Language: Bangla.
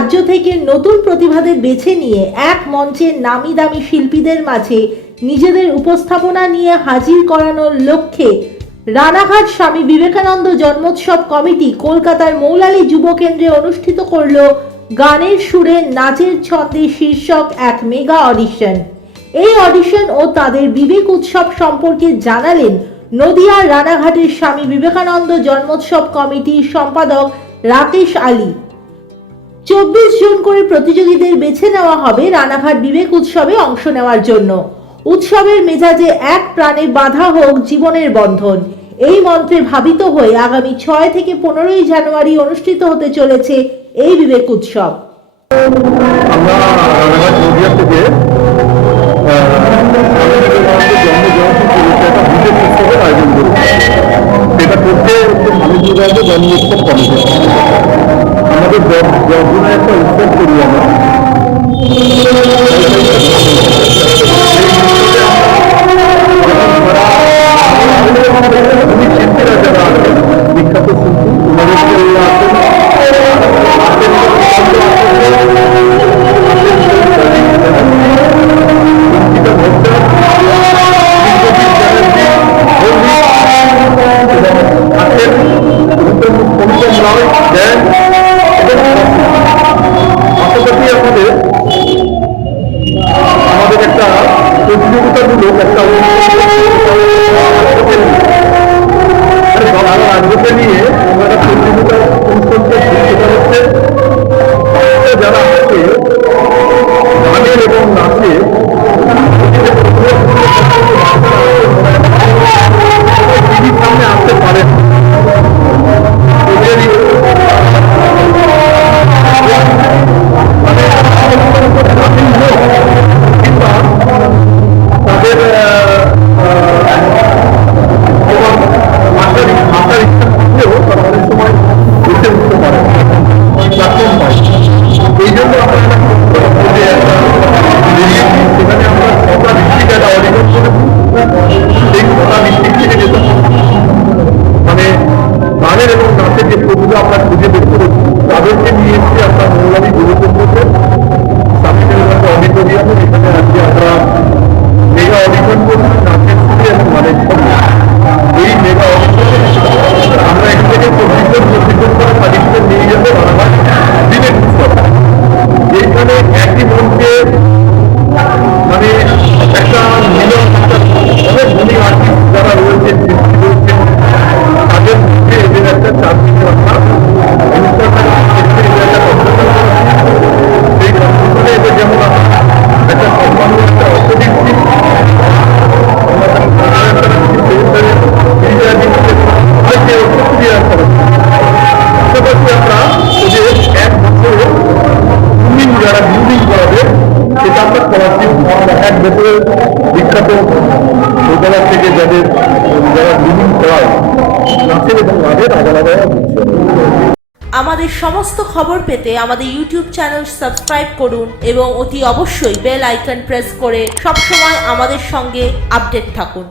রাজ্য থেকে নতুন প্রতিভাদের বেছে নিয়ে এক মঞ্চে নামি দামি শিল্পীদের মাঝে নিজেদের উপস্থাপনা নিয়ে হাজির করানোর লক্ষ্যে রানাঘাট স্বামী বিবেকানন্দ জন্মোৎসব কমিটি কলকাতার মৌলালী যুব কেন্দ্রে অনুষ্ঠিত করল গানের সুরে নাচের ছন্দে শীর্ষক এক মেগা অডিশন। এই অডিশন ও তাদের বিবেক উৎসব সম্পর্কে জানালেন নদিয়ার রানাঘাটের স্বামী বিবেকানন্দ জন্মোৎসব কমিটির সম্পাদক রাকেশ আলী। 24 জন করে প্রতিযোগীদের বেছে নেওয়া হবে রানাঘাট বিবেক উৎসবে অংশ নেওয়ার জন্য। উৎসবের মেজাজে এক প্রাণে বাঁধা হোক জীবনের বন্ধন, এই মন্ত্রে ভাবিত হয়ে আগামী 6 থেকে 15 জানুয়ারি অনুষ্ঠিত হতে চলেছে এই বিবেক উৎসব। আমরা রানাঘাট নদিয়া থেকে বিবেক উৎসবের আয়োজন করি। সেটা করতে স্বামী বিবেকানন্দ জন্মোৎসব কমিটি আমাদের 10 দিনের একটা উৎসব করি আমরা। শিল্পীরা যারা আছেন, বিখ্যাত শিল্পী, আমাদের একটা প্রতিযোগিতামূলক একটা রাজ্যকে নিয়ে আমরা একটা প্রতিযোগিতা অনুষ্ঠান করছি। সেটা হচ্ছে যারা আছে গানের এবং নাচে টিভির সামনে আসতে পারেন, এই জন্য সেখানে আমরা 6টা ডিস্ট্রিক্ট একটা অডিশন করেছি। সেই 6টা ডিস্ট্রিক্ট থেকে যেতাম মানে গানের এবং নাচের যে প্রতিভা আমরা খুঁজে বের করেছি তাদেরকে নিয়ে এসেছি আমরা মৌলালী যুব কেন্দ্রে স্বামী বিবেকানন্দ অডিটোরিয়ামে। এখানে আজকে আমরা মেগা অডিশন করছি নাচের সুরে এবং গানের ছন্দে। এই মেগা অডিশনে আমরা এখান থেকে 25 জন করে পার্টিসিপেন্ট নিয়ে যেতে রানাঘাট বিবেক উৎসব। এইখানে একই মঞ্চে মানে একটা মিলন, অনেক ধনী আর্টিস্ট যারা রয়েছে, শিল্পী রয়েছে, তাদের মধ্যে এদের একটা 4 দিনের আমরা অনুষ্ঠানটা সেই কম্পিটিশনে এদের যেমন একটা সম্মান একটা অর্থ দিচ্ছি, এক বছরে যারা মিউজিক করাবে সেটা আমরা করাচ্ছি। এক বছরের বিখ্যাত বিদ্যালয় থেকে যারা মিউজিক করায় নাচের এবং গানের আলাদা আমাদের সমস্ত খবর পেতে আমাদের ইউটিউব চ্যানেল সাবস্ক্রাইব করুন এবং অতি অবশ্যই বেল আইকন প্রেস করে সবসময় আমাদের সঙ্গে আপডেট থাকুন।